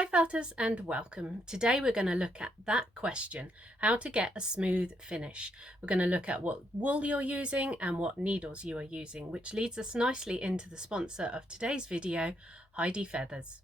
Hi felters and welcome. Today we're going to look at that question, how to get a smooth finish. We're going to look at what wool you're using and what needles you are using, which leads us nicely into the sponsor of today's video, Heidi Feathers.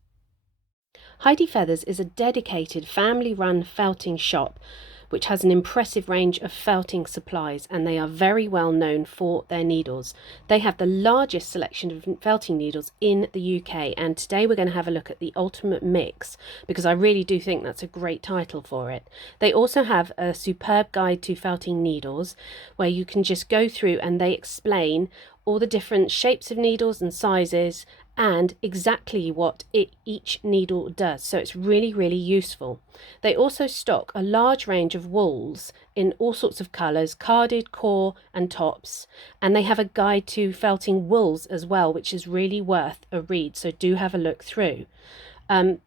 Heidi Feathers is a dedicated family-run felting shop which has an impressive range of felting supplies, and they are very well known for their needles. They have the largest selection of felting needles in the UK, and today we're going to have a look at the ultimate mix because I really do think that's a great title for it. They also have a superb guide to felting needles where you can just go through and they explain all the different shapes of needles and sizes and exactly what each needle does. So it's really useful. They also stock a large range of wools in all sorts of colours, carded, core and tops, and they have a guide to felting wools as well, which is really worth a read, so do have a look through.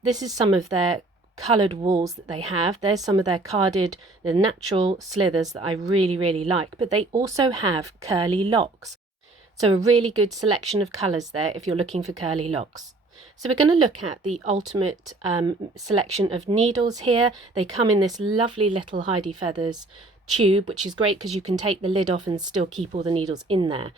This is some of their coloured wools that they have. There's some of their carded, the natural slithers that I really like, but they also have curly locks. So a really good selection of colours there if you're looking for curly locks. So we're going to look at the ultimate selection of needles here. They come in this lovely little Heidi Feathers tube, which is great because you can take the lid off and still keep all the needles in there.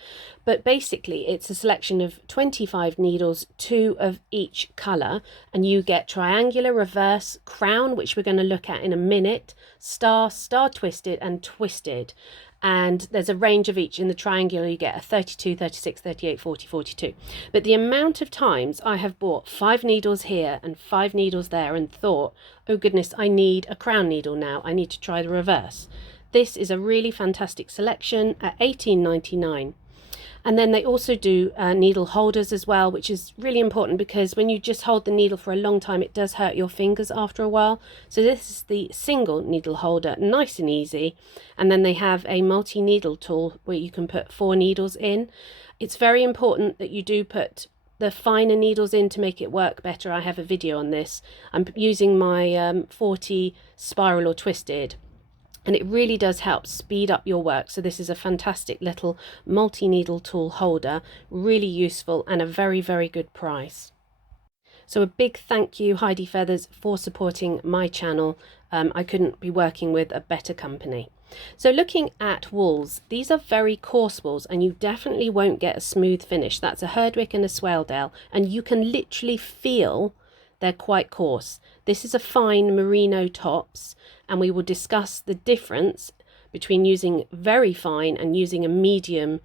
But basically it's a selection of 25 needles, 2 of each colour, and you get triangular, reverse, crown, which we're going to look at in a minute, star, star twisted and twisted. And there's a range of each. In the triangular you get a 32, 36, 38, 40, 42. But the amount of times I have bought 5 needles here and 5 needles there and thought, oh goodness, I need a crown needle now, I need to try the reverse. This is a really fantastic selection at $18.99. And then they also do needle holders as well, which is really important because when you just hold the needle for a long time, it does hurt your fingers after a while. So this is the single needle holder, nice and easy. And then they have a multi-needle tool where you can put 4 needles in. It's very important that you do put the finer needles in to make it work better. I have a video on this. I'm using my 40 spiral or twisted, and it really does help speed up your work. So this is a fantastic little multi-needle tool holder, really useful and a very good price. So a big thank you, Heidi Feathers, for supporting my channel. I couldn't be working with a better company. So looking at wools, these are very coarse wools and you definitely won't get a smooth finish. That's a Herdwick and a Swaledale, and you can literally feel they're quite coarse. This is a fine merino tops, and we will discuss the difference between using very fine and using a medium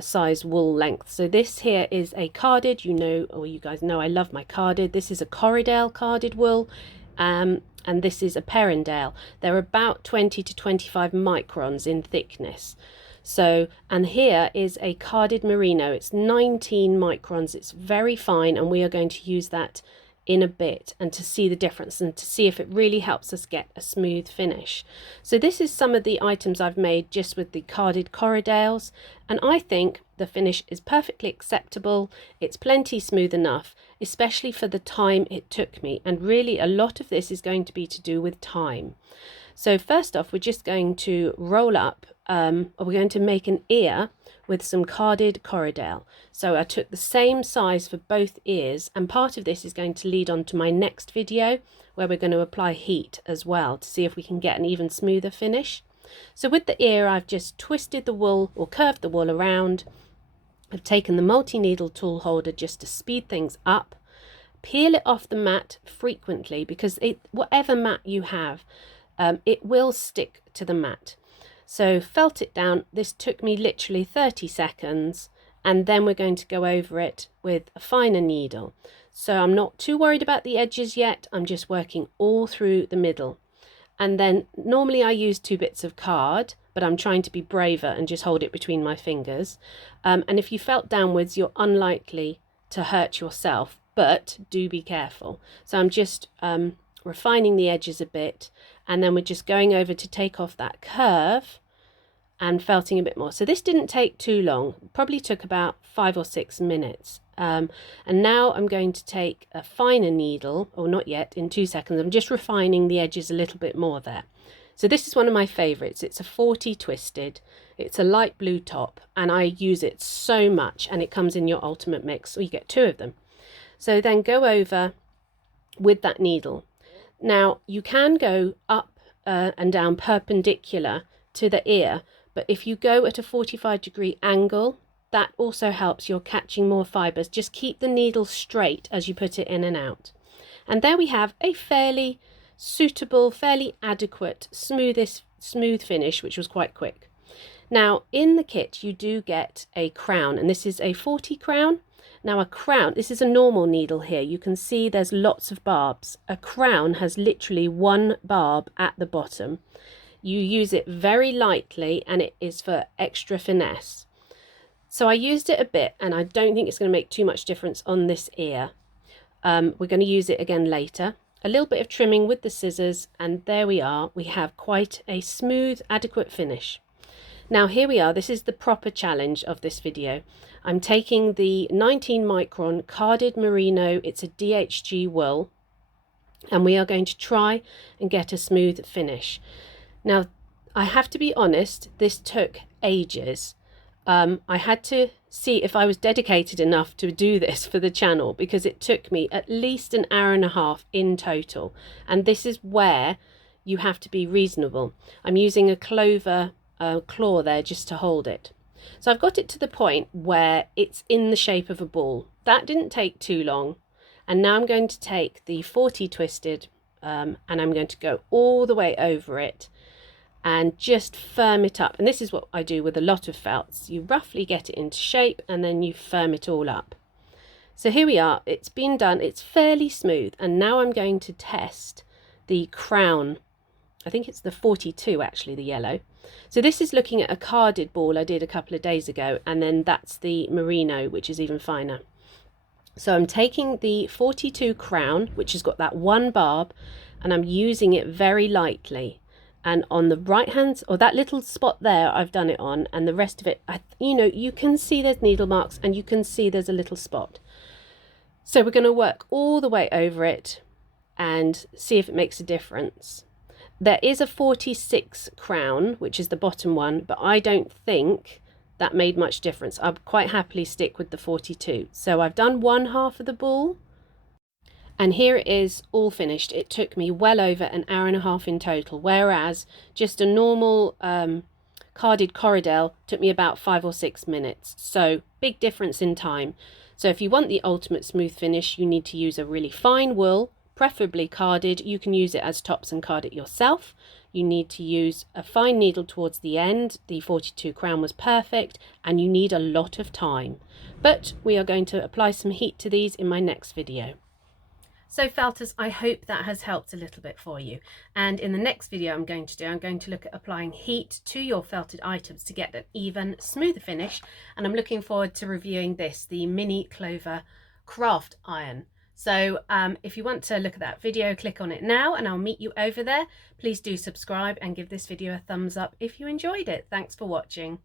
size wool length. So this here is a carded, you know, or you guys know I love my carded. This is a Corriedale carded wool, and this is a Perrindale. They're about 20 to 25 microns in thickness. So, and here is a carded merino. It's 19 microns. It's very fine, and we are going to use that in a bit and to see the difference and to see if it really helps us get a smooth finish. So this is some of the items I've made just with the carded Corriedales, and I think the finish is perfectly acceptable. It's plenty smooth enough, especially for the time it took me, and really a lot of this is going to be to do with time. So first off, we're just going to roll up, or we're going to make an ear with some carded Corriedale. So I took the same size for both ears, and part of this is going to lead on to my next video where we're going to apply heat as well to see if we can get an even smoother finish. So with the ear, I've just twisted the wool or curved the wool around. I've taken the multi-needle tool holder just to speed things up. Peel it off the mat frequently because whatever mat you have, it will stick to the mat. So felt it down. This took me literally 30 seconds, and then we're going to go over it with a finer needle. So I'm not too worried about the edges yet. I'm just working all through the middle. And then normally I use 2 bits of card, but I'm trying to be braver and just hold it between my fingers. And if you felt downwards, you're unlikely to hurt yourself, but do be careful. So I'm just refining the edges a bit, and then we're just going over to take off that curve and felting a bit more. So this didn't take too long, probably took about 5 or 6 minutes. And now I'm going to take a finer needle, or not yet, in 2 seconds. I'm just refining the edges a little bit more there. So this is one of my favorites. It's a 40 twisted. It's a light blue top, and I use it so much, and it comes in your ultimate mix, or you get 2 of them. So then go over with that needle. Now you can go up and down perpendicular to the ear, but if you go at a 45-degree angle, that also helps. You're catching more fibers. Just keep the needle straight as you put it in and out. And there we have a fairly suitable, fairly adequate, smooth finish, which was quite quick. Now in the kit you do get a crown, and this is a 40 crown. Now a crown, this is a normal needle here. You can see there's lots of barbs. A crown has literally one barb at the bottom. You use it very lightly and it is for extra finesse. So I used it a bit, and I don't think it's going to make too much difference on this ear. We're going to use it again later. A little bit of trimming with the scissors, and there we are. We have quite a smooth, adequate finish. Now here we are. This is the proper challenge of this video. I'm taking the 19 micron carded merino. It's a DHG wool, and we are going to try and get a smooth finish. Now I have to be honest, this took ages. I had to see if I was dedicated enough to do this for the channel, because it took me at least an hour and a half in total, and this is where you have to be reasonable. I'm using a clover claw there just to hold it. So I've got it to the point where it's in the shape of a ball. That didn't take too long, and now I'm going to take the 40 twisted and I'm going to go all the way over it and just firm it up. And this is what I do with a lot of felts. You roughly get it into shape and then you firm it all up. So here we are, it's been done, it's fairly smooth, and now I'm going to test the crown. I think it's the 42 actually, the yellow. So this is looking at a carded ball I did a couple of days ago, and then that's the merino, which is even finer. So I'm taking the 42 crown, which has got that one barb, and I'm using it very lightly. And on the right hand, or that little spot there, I've done it on, and the rest of it, you know, you can see there's needle marks and you can see there's a little spot. So we're going to work all the way over it and see if it makes a difference. There is a 46 crown, which is the bottom one, but I don't think that made much difference. I'd quite happily stick with the 42. So I've done one half of the ball, and here it is all finished. It took me well over an hour and a half in total, whereas just a normal carded corridel took me about 5 or 6 minutes. So big difference in time. So if you want the ultimate smooth finish, you need to use a really fine wool, preferably carded. You can use it as tops and card it yourself. You need to use a fine needle towards the end. The 42 crown was perfect, and you need a lot of time. But we are going to apply some heat to these in my next video. So felters, I hope that has helped a little bit for you. And in the next video I'm going to look at applying heat to your felted items to get an even smoother finish. And I'm looking forward to reviewing this, the Mini Clover Craft Iron. So if you want to look at that video, click on it now and I'll meet you over there. Please do subscribe and give this video a thumbs up if you enjoyed it. Thanks for watching.